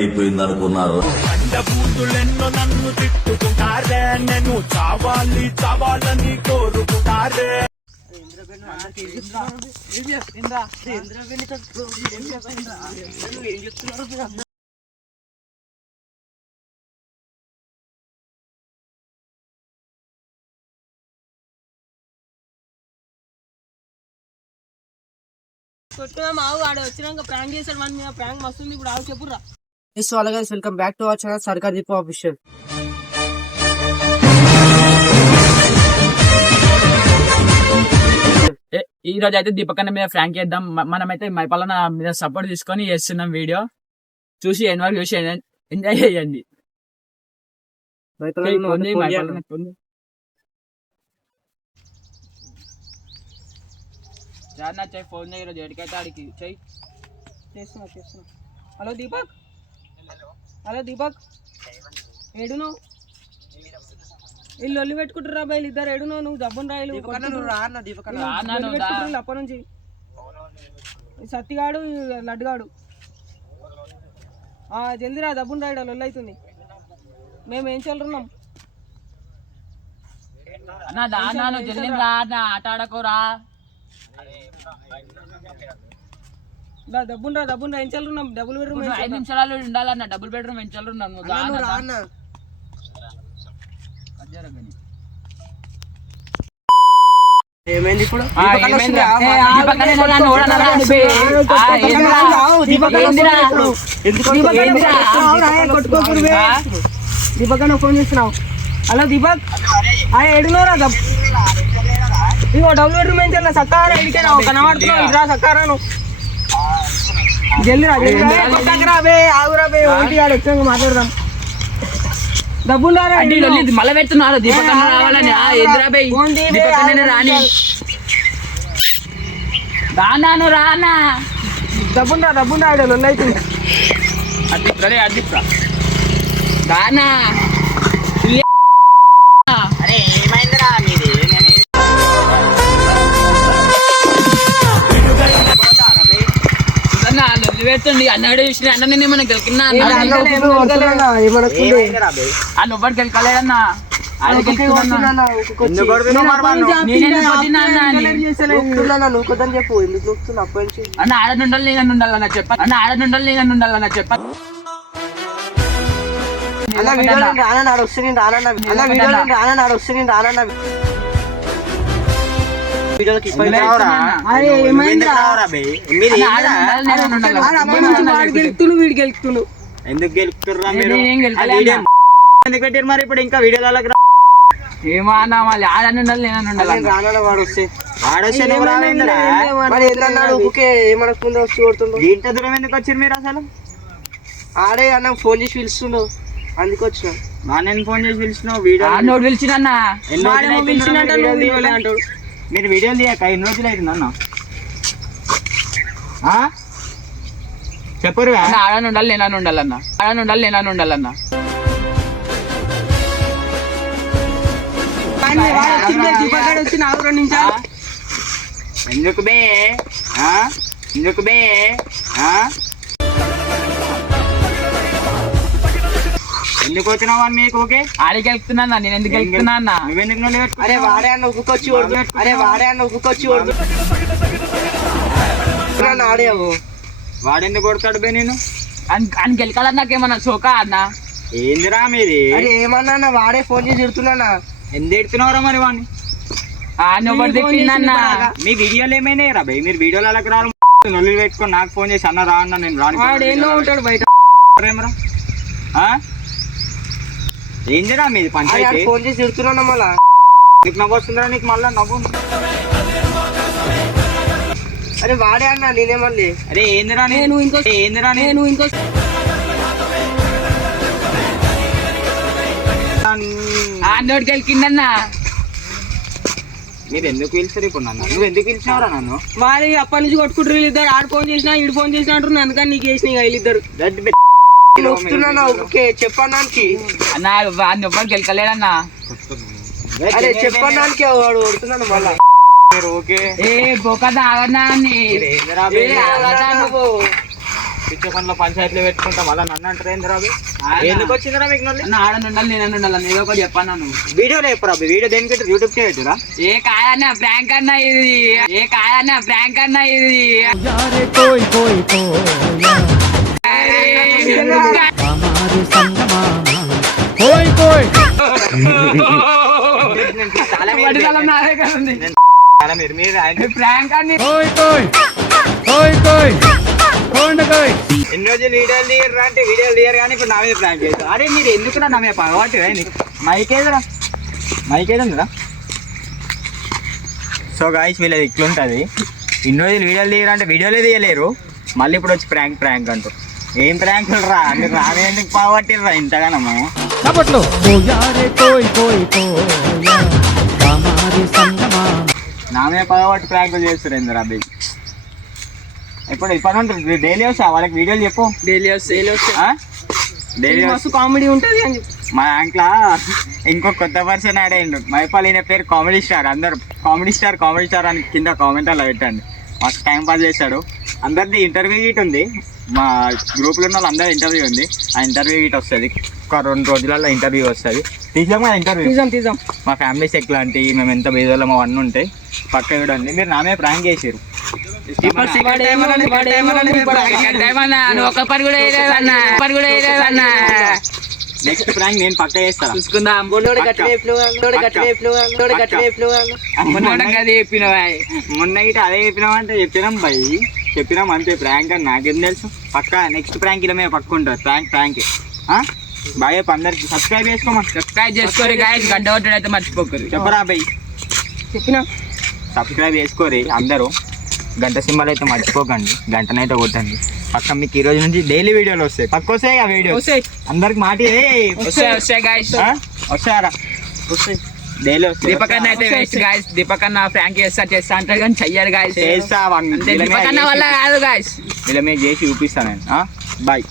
అయిపోయింది అనుకున్నారు. బూతులెన్నో నన్ను తిట్టుకుంటారే, నేను చావాలి చావాలని కోరుకుంటారే. మావు ఆడ వచ్చినాక ప్రాంక్ చేశాడు మన మీద. ప్రాంక్ మస్తుంది ఇప్పుడు ఆవు చెప్పురా. సో అలాగే welcome back to our channel సర్కార్ దీపం ఆఫీషియల్. ఈ రోజు అయితే దీపక్ అన్న మీద ఫ్రాంక్ చేద్దాం. మనమైతే మైపాలన మీద సపోర్ట్ తీసుకొని చేస్తున్నాం. వీడియో చూసి ఎన్వర్ చూసి ఎంజాయ్ చేయండి. ఫోన్ చేయ ఈరోజు ఎడికైతే ఆడికి చెయ్యి. చేస్తున్నా. హలో దీపక్. హలో దీపక్, ఏడును వీళ్ళు ఒళ్ళు పెట్టుకుంటారా బాయ్ ఇద్దరు? ఏడును నువ్వు జబ్బును రాయలు పెట్టుకుంటారు అప్పటి నుంచి. సత్తిగాడు లడ్డుగాడు జల్దీ రా, జబ్బును రాయడం ఒళ్ళు అవుతుంది. మేము ఏం చల్లున్నాం ఆట ఆడకోరా. డబ్బును ఏం చల్లున్నాం. డబుల్ బెడ్రూమ్ 5 నిమిషాలు ఉండాలన్న. డబుల్ బెడ్రూమ్ ఏం చల్లున్నాం. ఏమైంది ఇప్పుడు? దీపక్ అన్న ఫోన్ చేస్తున్నావు. హలో దీపక్, ఏడున్నారా? ఇగో డబుల్ బెడ్రూమ్ ఏం చల్ల సక్కారా ఇంటికే కనబడుతున్నావు. ఇట్రా సక్కారాను జల్దీ రాబే ఆగురా బే. ఒకటి ఆడు వచ్చాక మాట్లాడదాం. డబ్బులు మళ్ళీ పెడుతున్నారు. దీపక్ అన్న రావాలని రాని రానాను రానా. డబ్బులు రాడు లొల్లి అవుతుంది. రానా అరే ఏమైందిరా మీది? పెడుతుంది అన్నాడు చూసిన అన్న నేను ఏమన్నా గెలికినా నువ్వు గెలకలేదన్నా. అన్న ఆడనుండాలి నేను ఉండాలన్నా చెప్ప. అన్న ఆడనుండాలి నేను ఉండాలన్నా చెప్ప. వీడు గెలుపుతుండు. ఎందుకు గెలుపుతుర్రా మీరు? ఎందుకు పెట్టారు మరి ఇప్పుడు ఇంకా వీడియోలకు? ఏమన్నా మళ్ళీ ఆడనుండాలి నేను ఉండాలి. వాడు వస్తే ఇంత దూరం ఎందుకు వచ్చారు మీరు అసలు? ఆడే అన్న ఫోన్ చేసి పిలుస్తుండు, అందుకు వచ్చిన. నేను ఫోన్ చేసి పిలిచినావు వీడియో పిలిచిన మీరు వీడియోలు తీయక ఎన్ని రోజులు అవుతుంది అన్న? చెప్పరు ఆడనుండాలి నేను ఉండాలన్నా. ఆడనుండాలి నేను ఉండాలన్నా. ఎందుకు బే ఎందుకు బే ఎందుకు వచ్చినావా మీకు? ఓకే ఆడికి వెళ్తున్నా. నేను ఎందుకు వెళ్తున్నా అన్న? నువ్వెందుకు? అరే వాడే అన్న ఉప్పుకొచ్చి ఆడేవు. వాడెందుకు కొడతాడు బే? నేను అని గెలకాలన్నా నాకేమన్నా చోకా అన్న? ఏందిరా మీది? అరే ఏమన్నా వాడే ఫోన్ చేసి తిడుతున్నా. ఎందుకు తిడుతున్నావురా మరి వాడిని? మీ వీడియోలు ఏమైనా రా భయ్? మీరు వీడియోలు అలా రాను నొల్లి పెట్టుకొని నాకు ఫోన్ చేసి అన్న రా అన్న నేను రాను ఉంటాడు బయట. ఏందిరా మీది పంచాయతీ? ఫోన్ చేసి తిడుతున్నా. మళ్ళా నీకు నవ్వు వస్తుందిరా? నీకు మళ్ళా నవ్వు. అరే వాడే అన్న నేనే మళ్ళీ. అరే ఏందిరా ఇంకో నోటికి వెళ్ళిందన్నా. మీరు ఎందుకు పిలిచారు ఇప్పుడు నన్ను? నువ్వు ఎందుకు పిలిచినావురా నన్ను? మరి అప్పటి నుంచి కొట్టుకుంటారు వీళ్ళిద్దరు. ఆడు ఫోన్ చేసినా ఈడు ఫోన్ చేసినా అంటున్నా. అందుకని నీకు చేసిన వీళ్ళిద్దరు చెప్పడానికి. అన్న వాడిని ఎవ్వరు గెలకలేడన్నా. చెప్పడానికి వాడు కొడుతున్నాను మళ్ళా. ఏ బొక్క తాగన్నా పిచ్చకొండలో పంచాయతీలో పెట్టుకుంటా మళ్ళీ నన్ను అంటారు ఏందిరా అవి? ఎందుకు వచ్చిందిరా మీకు నల్లి? అన్న ఆడ ఉండాలి నేను ఉండాలి ఏదో ఒకటి చెప్పాను నువ్వు. వీడియోలో ఎప్పుడు అవి వీడియో దేనికి పెట్టారు? యూట్యూబ్ కి పెట్టురా? ఏ కాదన్న ప్రాంక్ అన్న ఇది, ఏ కాదన్న ప్రాంక్ అన్న ఇది. చాలా మీరు ఆయన ప్రాంక్ అని ఎన్ని రోజులు వీడియోలు తీయరు అంటే వీడియోలు తీయరు కానీ ఇప్పుడు నా మీద ప్రాంక్ చేస్తారు. అరే మీరు ఎందుకు నా మీద పగబట్టి మైక్ ఏదరా ఉందిరా. సో గాయస్ వీళ్ళది ఇట్లుంటుంది. ఇన్ని రోజులు వీడియోలు తీయరు అంటే వీడియోలే తీయలేరు, మళ్ళీ ఇప్పుడు వచ్చి ప్రాంక్ అంటారు. ఏం ప్రాంకులు రా అంటే రాని ఎందుకు పగబట్టిర్రా ఇంతగానము. నా మీద పగబట్టి ప్రాంకులు చేస్తారు ఎందుకు అబ్బాయి. ఇప్పుడు ఇప్పటి డైలీ వస్తా వాళ్ళకి వీడియోలు చెప్పు. డైలీ డైలీ మస్తు కామెడీ ఉంటుంది అని చెప్పి. మా దాంట్లో ఇంకో కొత్త పర్సన్ యాడ్ అయ్యిండు. మైపాల్ ఈయన పేరు కామెడీ స్టార్. అందరు కామెడీ స్టార్ అని కింద కామెంట్ అలా పెట్టండి. మస్తు టైం పాస్ చేశాడు. అందరిది ఇంటర్వ్యూ గీట్ ఉంది, మా గ్రూప్లో ఉన్న వాళ్ళు అందరూ ఇంటర్వ్యూ ఉంది. ఆ ఇంటర్వ్యూ గీట్ వస్తుంది, ఒక 2 రోజులలో ఇంటర్వ్యూ వస్తుంది. తీసాం కదా ఇంటర్వ్యూ. తీసాం. మా ఫ్యామిలీస్ ఎట్లాంటి, మేము ఎంత బేదోళ్ళం అవన్నీ ఉంటాయి. పక్క చూడండి. మీరు నా మీద ప్రాంక్ చేసారు. ఒక పని కూడా వేయలేదన్నా. నెక్స్ట్ ప్రాంక్ నేను పక్క చేస్తాను. చూసుకుందాం. మొన్న గిట్ట అదే చెప్పినాం అంటే చెప్పినాం అంతే. ప్రాంక్ అని నాకేం తెలుసు. పక్క నెక్స్ట్ ప్రాంక్ ఇలా మేము పక్క ఉంటారు. ప్రాంక్ బాగా అందరికి సబ్స్క్రైబ్ చేసుకోరు గాయస్. గంట కొట్టడం అయితే మర్చిపోకరు. చెప్పరా అబ్బాయి? చెప్పినా సబ్స్క్రైబ్ చేసుకోరి అందరూ. గంట సింబల్ అయితే మర్చిపోకండి, గంటనైతే కొట్టండి. పక్క మీకు ఈ రోజు నుంచి డైలీ వీడియోలు వస్తాయి. పక్క వస్తాయి ఆ వీడియో అందరికి మాట వస్తాయి గాయస్. వస్తాయారా? వస్తాయి డైలీ వస్తాయి. దీపకన్న అయితే వేస్ట్ గాయస్. దీపకన్న ప్రాంక్ చేస్తా అంటారు కానీ చెయ్యారు గాయస్. చేస్తా దీపకన్న వల్ల కాదు గాయస్. ఇలా మీరు చేసి చూపిస్తాను నేను. బాయ్.